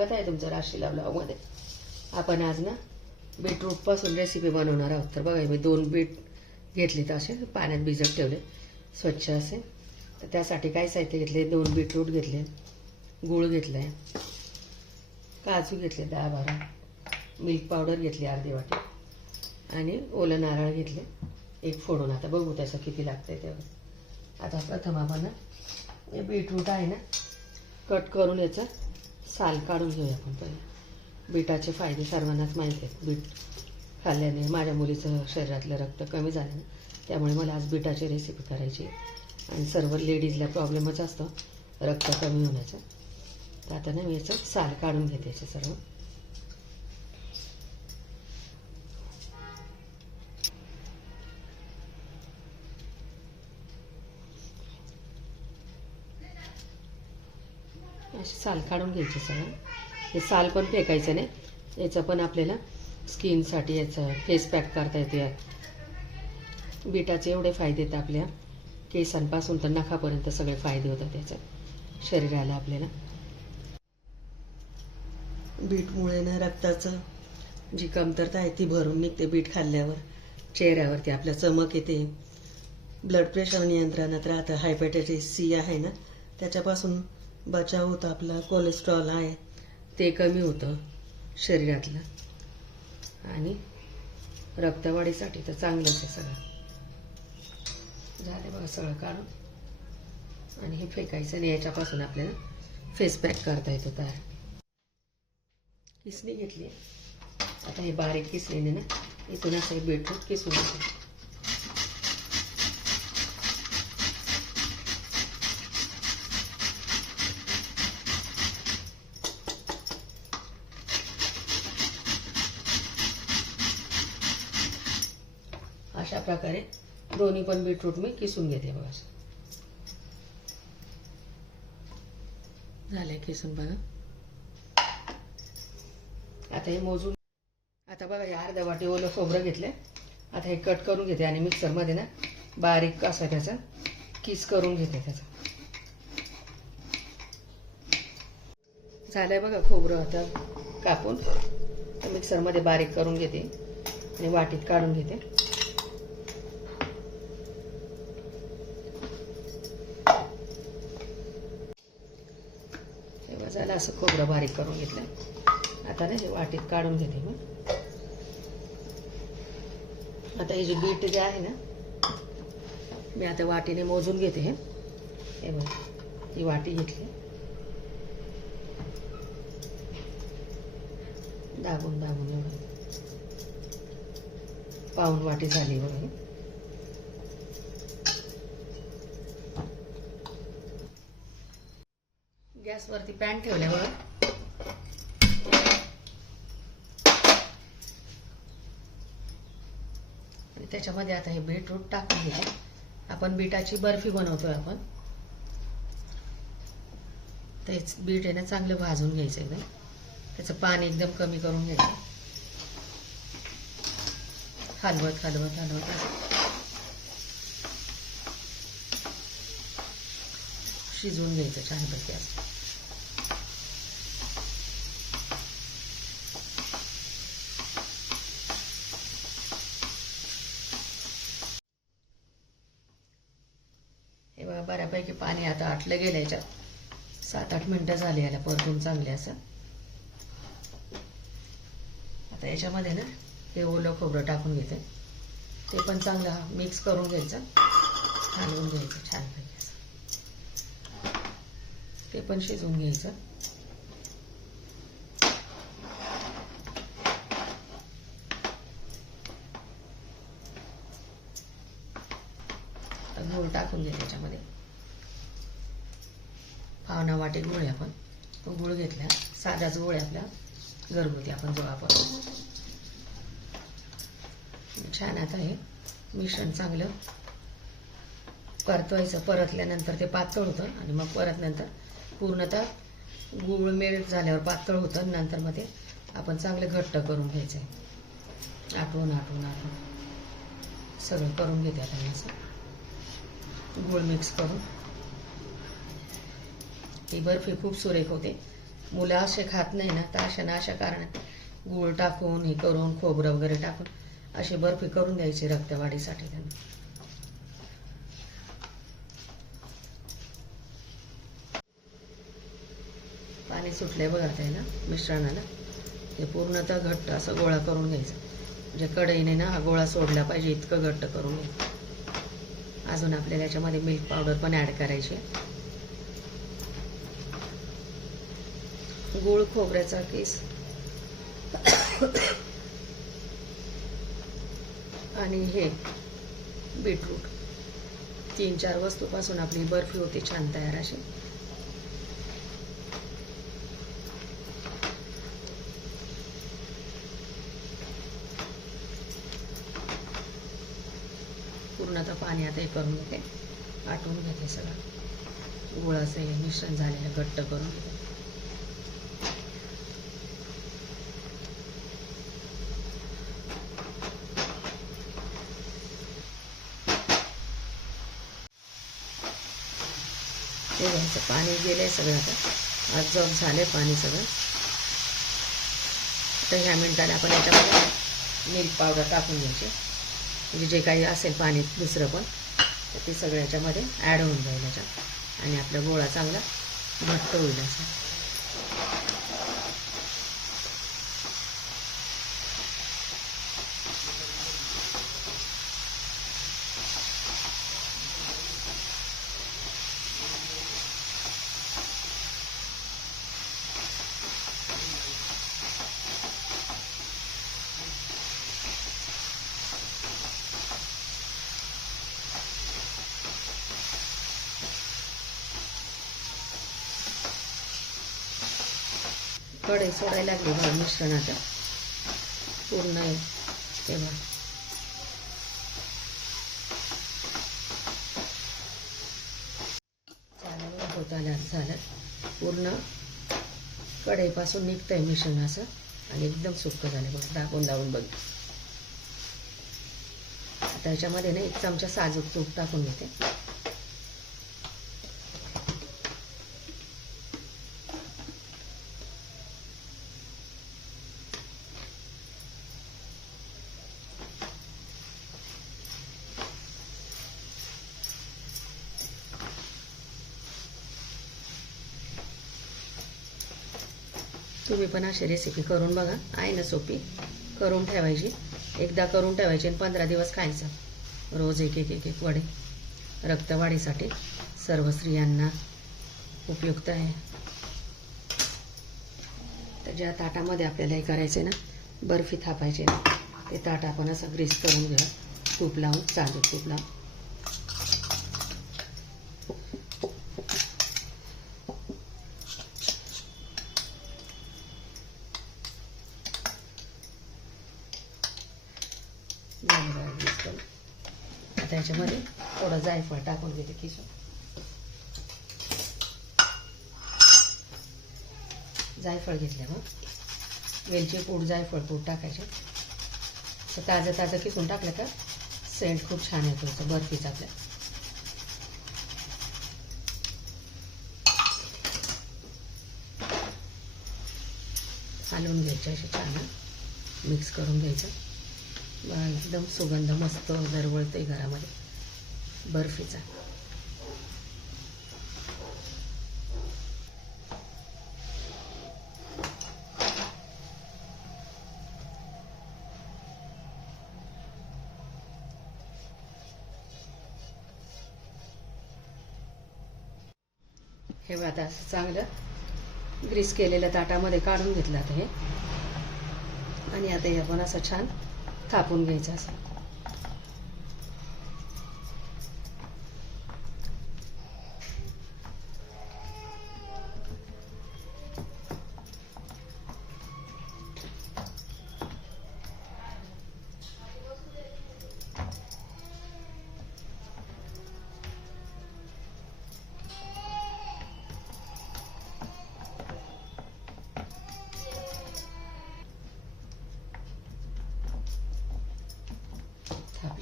स्वागत आहे तुमचं राशीला ब्लॉगमध्ये आपण आज ना बीटरूटपासून रेसिपी बनवणार आहोत. तर बघा मी दोन बीट घेतले तर असे पाण्यात भिजत ठेवले स्वच्छ असे. तर त्यासाठी काय साहित्य घेतले दोन बीटरूट घेतले गूळ घेतला आहे काजू घेतले दहा बारा. मिल्क पावडर घेतली अर्धी वाटी. आणि ओलं नारळ घेतले एक फोडून. आता बघू त्याचं किती लागतंय तेवढं आता प्रथम आपण ना हे बीटरूट आहे ना कट करून याचं साल काढून घेऊया आपण पहिले. बीटाचे फायदे सर्वांनाच माहिती आहेत. बीट खाल्ल्याने माझ्या मुलीचं शरीरातलं रक्त कमी झालं. त्यामुळे मला आज बीटाची रेसिपी करायची आणि सर्व लेडीजला प्रॉब्लेमच असतो. रक्त कमी होण्याचा. तर आता ना मी याचं साल काढून घेते याचे सर्व. असे साल काढून घ्यायचे सगळं. हे साल पण फेकायचं नाही. याचं पण आपल्याला स्किनसाठी याचं फेस पॅक करता येते. बीटाचे एवढे फायदे आहेत आपल्या. केसांपासून तर नखापर्यंत सगळे फायदे होतात त्याचे शरीराला आपल्याला. बीटमुळे ना रक्ताचं जी कमतरता आहे ती भरून निघते बीट खाल्ल्यावर. चेहऱ्यावरती आपल्या चमक येते. ब्लड प्रेशर नियंत्रणात राहतं. हायपॅटायटिस सी आहे ना? त्याच्यापासून बचाव होतो आपला कोलेस्ट्रॉल आहे ते कमी होतं शरीरातलं. आणि रक्तवाढीसाठी तर चांगलंच आहे सगळं. झाले बघा सगळं काढून. आणि हे फेकायचं आणि याच्यापासून आपल्याला फेस पॅक करता येतो तयार. किसणी घेतली आता हे बारीक किसणीने ना इथून असं हे बीटरूट किसून घेतली. पण बीटरूट मी किसून घेते बघा. झालंय किसून बघा. आता हे मोजून आता बघा हे अर्ध्या वाटी ओलं खोबरं घेतलं आता हे कट करून घेते आणि मिक्सरमध्ये ना बारीक असं त्याचा किस करून घेते त्याचा. झालंय बघा खोबरं आता कापून. मिक्सरमध्ये बारीक करून घेते आणि वाटीत काढून घेते. झालं असं खोबरं बारीक करून घेतलं. आता ना हे वाटीत काढून घेते मग आता हे जे बीट जे आहे ना मी आता वाटीने मोजून घेते हे. हे बघ ही वाटी घेतली. दाबून दाबून एवढं. पाऊन वाटी झाली बघ गॅसवरती पॅन ठेवल्यावर. त्याच्यामध्ये आता हे बीटरूट टाकून घ्या आपण बीटाची बर्फी बनवतोय आपण. तेच बीट आहे ना चांगलं भाजून घ्यायचं एकदम. त्याचं पाणी एकदम कमी करून घ्यायचं. हलवत हलवत हलवत. शिजवून घ्यायचं छानपैकी असं हे बघा बऱ्यापैकी पाणी आता आटलं गेलं याच्यात. सात आठ मिनटं झाली याला परतून चांगले असं. आता याच्यामध्ये ना हे ओलं खोबरं टाकून घेते. ते पण चांगलं मिक्स करून घ्यायचं. हलवून घ्यायचं छान ते पण शिजवून घ्यायचं. आता टाकून घे त्याच्यामध्ये. पावणा वाटे गुळ आपण गुळ घेतल्या साध्याच गुळ आपल्या घरगुती आपण जो आपण छान आता हे मिश्रण चांगलं परतवायचं. परतल्यानंतर ते पातळ होतं आणि मग परत नंतर पूर्णतः गुळ मेळ झाल्यावर पातळ होतं. नंतर मग ते आपण चांगलं घट्ट करून घ्यायचं आहे आटवून आटवून आटवून सगळं करून घेते आता मी असं. गुळ मिक्स करून. ही बर्फी खूप सुरेख होते. मुलं असे खात नाही ना तर अशा ना अशा कारणात गूळ टाकून हे करून खोबरं वगैरे टाकून अशी बर्फी करून द्यायची रक्तवाढीसाठी त्यांना. पाणी सुटले बघा ते ना मिश्रणाला. ते पूर्णतः घट्ट असं गोळा करून घ्यायचं. म्हणजे कढईने ना हा गोळा सोडला पाहिजे इतकं घट्ट करून घ्यायचं. अजून आपल्याला याच्यामध्ये मिल्क पावडर पण ॲड करायची आहे. गूळ खोबऱ्याचा केस. आणि हे बीटरूट. तीन चार वस्तूपासून आपली बर्फी होते छान तयार अशी. पूर्णतः पाणी आता हे करून घेते. आटवून घेते सगळं. गुळाचं हे मिश्रण झालेलं घट्ट करून ते घ्यायचं पाणी गेलंय सगळं आता. आज झालं आहे पाणी सगळं. तर ह्या मिनटाने आपण याच्यामध्ये मिल्क पावडर टाकून घ्यायची. म्हणजे जे काही असेल पाणी दुसरं पण तर ते सगळं याच्यामध्ये ॲड होऊन जाईल याच्यात. आणि आपला गोळा चांगला घट्ट होईल असं. कढई सोडायला लागली बघा मिश्रणाचा पूर्ण आहे. तेव्हा चालेल होत आलं झालं. पूर्ण कढईपासून निघतंय मिश्रण असं. आणि एकदम सुक्क झालं बघ दाबून दाबून बघ. त्याच्यामध्ये ना एक चमचा साजूक तूप टाकून घेते. तुम्ही पण अशी रेसिपी करून बघा. आहे ना सोपी? करून ठेवायची. एकदा करून ठेवायची आणि पंधरा दिवस खायचं. रोज एक एक एक एक वडे. रक्तवाढीसाठी सर्व स्त्रियांना उपयुक्त आहे. तर ज्या ताटामध्ये आपल्याला हे करायचे ना बर्फी थापायची ना ते ताट आपण असं ग्रीस करून घ्या. तूप लावून चालू तूप लावून झालं बघा ग्रीस करून आता याच्यामध्ये थोडं जायफळ टाकून घेते किसून जायफळ घेतलं मग वेलची पूड जायफळ पूड टाकायचे. असं ताजं ताजं किसून टाकलं का सेंट खूप छान येतो तो बर्फीचा आपल्या. हलवून घ्यायचं असे छान मिक्स करून घ्यायचं. एकदम सुगंध मस्त दरवळते घरामध्ये. बर्फीचा. हे आता असं चांगलं ग्रीस केलेल्या ताटामध्ये काढून घेतलं आता हे. आणि आता हे आपण असं छान थापून घ्यायचं असं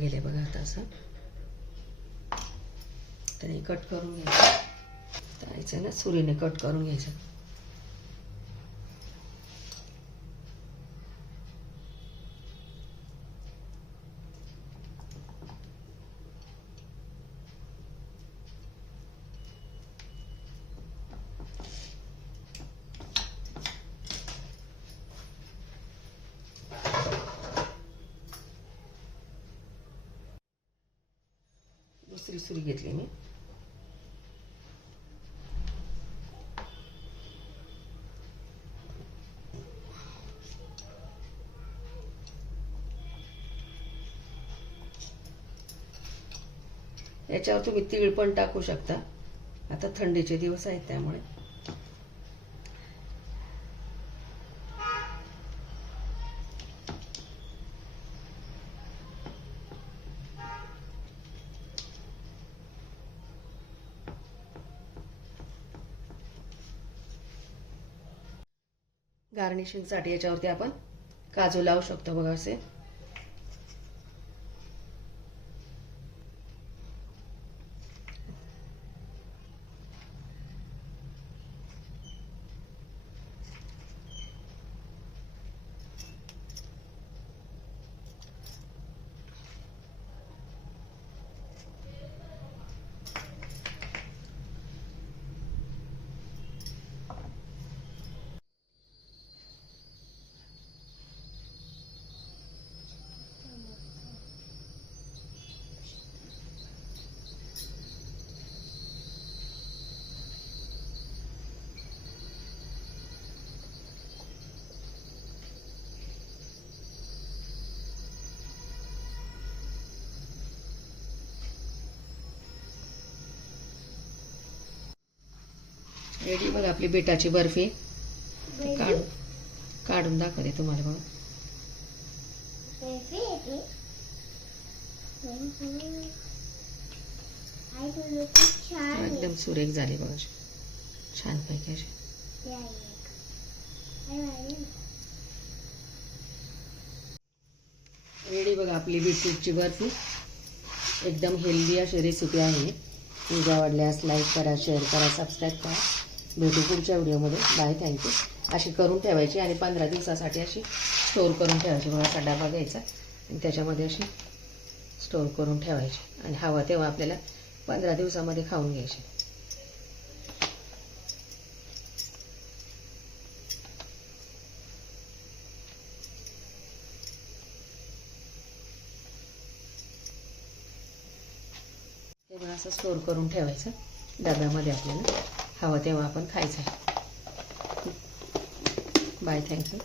थापले गेले बघा आता असं. तर हे कट करून घ्यायचं. ना सुरीने कट करून घ्यायचं. दुसरी सुरी घेतली मी. याच्यावर तुम्ही तीळ पण टाकू शकता. आता थंडीचे दिवस आहेत त्यामुळे. गार्निशिंगसाठी याच्यावरती आपण काजू लावू शकतो बघा असे. रेडी बघा आपली बेटाची बर्फी. काढून काढून दाखवते तुम्हाला बघा. एकदम सुरेख झाली बघा. छान पैकी अशी रेडी बघा आपली बीटरूटची बर्फी. एकदम हेल्दी अशी रेसिपी आहे. तुमच्या आवडल्यास लाईक करा शेअर करा सबस्क्राईब करा. भेटू पुढच्या व्हिडिओमध्ये बाय थँक्यू अशी करून ठेवायची आणि पंधरा दिवसासाठी अशी स्टोर करून ठेवायची. मला असा डबा घ्यायचा आणि त्याच्यामध्ये अशी स्टोर करून ठेवायची. आणि हवा तेव्हा आपल्याला पंधरा दिवसामध्ये खाऊन घ्यायची. ते असं स्टोर करून ठेवायचं डब्यामध्ये आपल्याला. हवं तेव्हा आपण खायचं आहे. Bye thank you